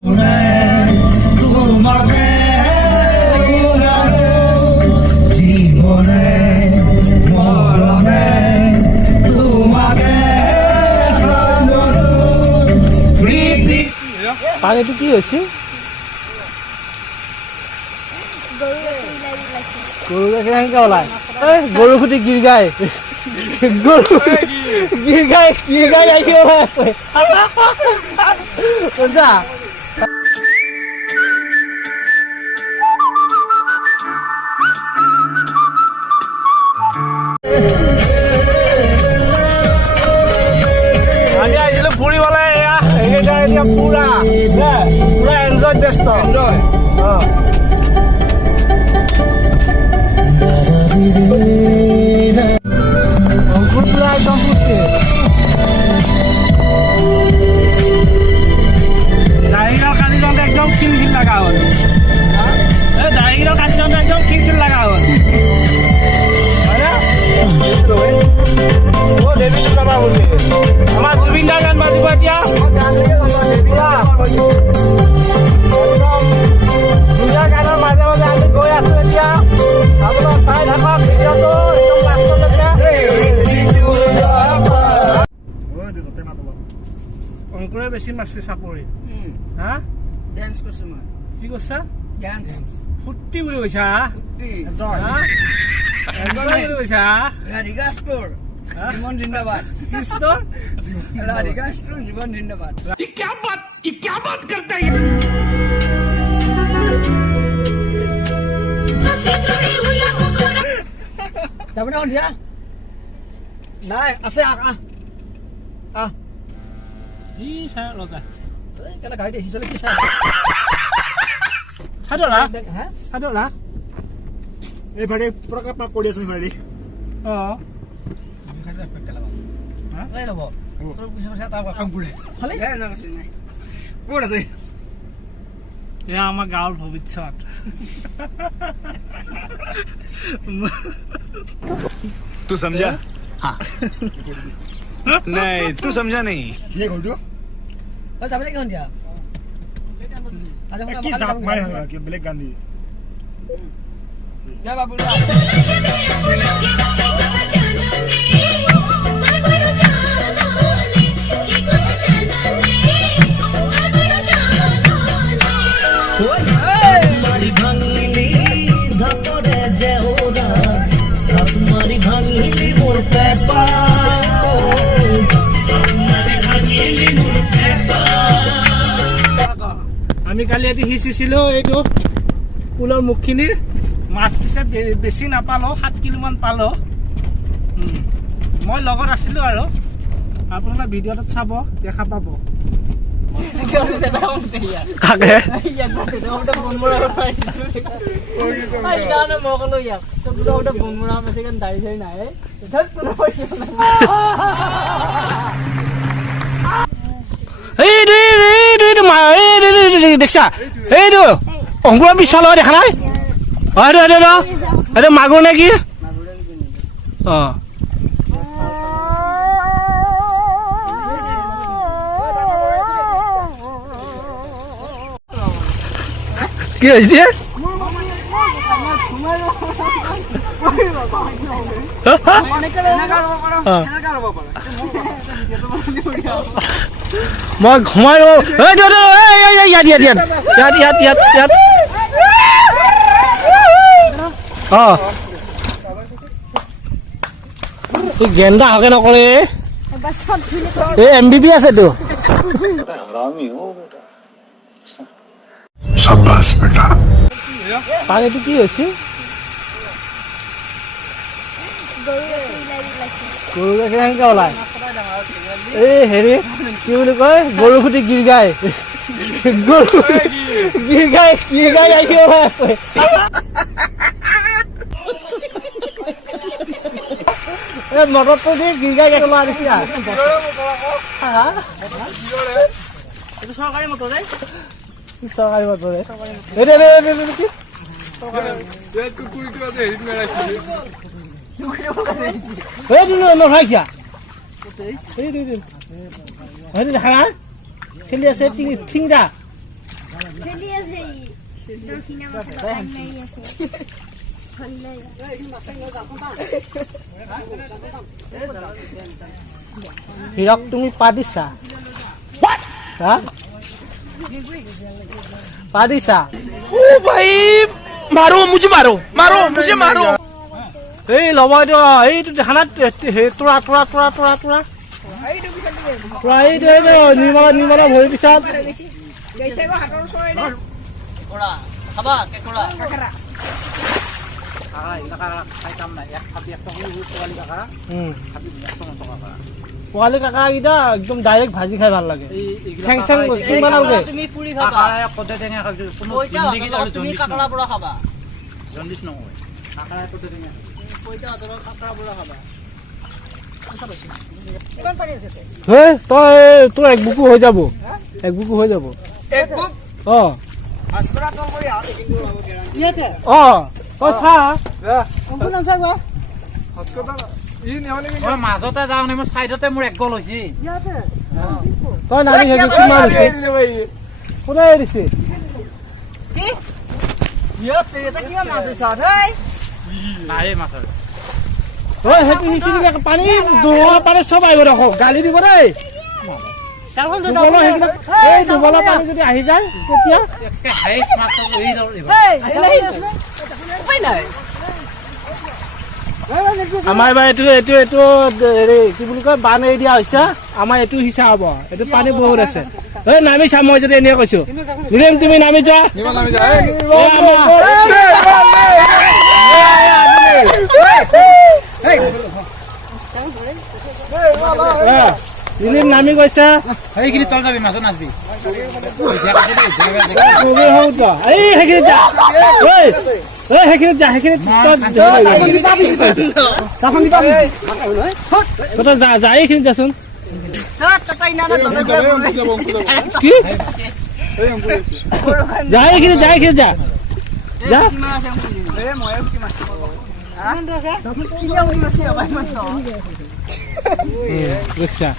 পানীটো কি হৈছে? গৰু গাখীৰ কেনেকৈ ওলাই? গৰু খুটি গিৰ গাই আহি ওলাই আছে। শুনছা? আজি আহিছিলো ফুৰিবলৈ, এতিয়া পুৰা এনজয় ব্যস্ত। অংকুৰ পুৰা একদম ফুটকে দাড়িগাল কাটি যাওঁতে একদম খিলখিল লগা হ'ল। দাড়িগাল কাটি যাওঁতে একদম খিলখিল লগা হ'ল। আমাৰ জুবিন দাৰ গান বাজিব এতিয়া। ধুনীয়া গানৰ মাজে মাজে আমি গৈ আছো এতিয়া। আপোনালোক চাই থাকক ভিডিঅ'টো একদম লাষ্টলৈকে। অংকুৰে বেছি মাছে চাপৰি। হা কি কৈছা? ফুৰ্তি বুলি কৈছা? বুলি কৈছা? জীবন জিন্দাবাদ। জীবন জিন্দাবাদ। क्या बात करता है? যাবনে সন্ধিয়া? নাই আছে কি চাই লগা? কেনে গাড়ীত আহিছ কি চাই? চাদৰা হা চাদৰা এইফালে প্ৰকাশ পাক কৰি আছো এইফালে। অঁ লৈ ল'ব ক'ত আছে? এয়া আমাৰ গাঁৱৰ ভৱিষ্যত। तू समझा? हाँ। नहीं तू समझा नहीं। ये घोटू যাবনে কি সন্ধিয়া? কি জাপ মাৰে হয় কি বেলেগ গান দি যা বাবু আমি কালি এটি সিঁচিছিলো এইটো পুলৰ মুখখিনি। মাছ পিছে বেছি নাপালো, 7 কিলোমান পালো। মই লগত আছিলো আৰু আপোনালোকে ভিডিঅ'টোত চাব, দেখা পাব। দেখছা এইটো অংকুৰৰ পিছফালে দেখা নাই? এইটো মাগুৰ নে কি? অঁ কি হৈছে? মই ঘুমাই গেন্দা হকে নকৰে। এই MVP আছেতো। পানীটো কি হৈছে? গৰু গাখীৰ কেনেকৈ ওলাই? এই হেৰি কি বুলি কয়, গৰু খুটি গিৰ গাই আহি ওলাই আছে। মটৰটো দি গিৰ গাই ওলাই দিছে। চৰকাৰী মটৰ চৰকাৰী মটৰে দেখা নাই? খেলি আছে ঠিংৰা খেলি আছে দৰখিনা মাছে লাইন মাৰি আছে ভাল লাগে হীৰক তুমি পা দিছা হা পা দিছা ओ भाई मारो मुझे मारो मारो मुझे मारो এই ল'ব এইটো এইটো দেখা নাই তোৰা তোৰা তোৰা তোৰা তোৰা তোৰা এইটো এইটো নিৰ্মলা ভৰি পিছত কেঁকোৰা খাবা কেঁকোৰা পোৱালি কাকা কেইটা একদম ডাইৰেক্ট ভাজি খাই ভাল লাগে ঠেং চেং চিঙিব নালাগে তুমি পুৰি খাবা তুমি কাকৰা পৰা খাবা জণ্ডিছ নহয় হে তই তোৰ এক বুকু হৈ যাব অ অ তই চা মাজতে যাওঁ নে মোৰ চাইডতে মোৰ এক গল হৈছে তই নামি হেৰি কিমান হৈছে কোনে দিছে নাই মাছৰ ঐ সেইটো সিঁচি দিলে পানী দুবলা পানী চব আহিব দেখো গালি দিব দেই এই দুবলা পানী যদি আহি যায় তেতিয়া একে হাইছ মাছৰ এই দল আমাৰ এইবাৰ এইটো হেৰি কি বুলি কয় বান এৰি দিয়া হৈছে আমাৰ এইটো সিঁচা হ'ব এইটো পানী বহুত আছে ঐ নামি চা মই যদি এনেই কৈছো নিলেম তুমি নামি যোৱা নিলিম নামি গৈছে সেইখিনি তল যাবি মাছত নাচবি এই সেইখিনিত যা সেইখিনিত যা সেইখিনিত যা এইখিনিত যাচোন কি যা এইখিনিত যা যা আচ্ছা কি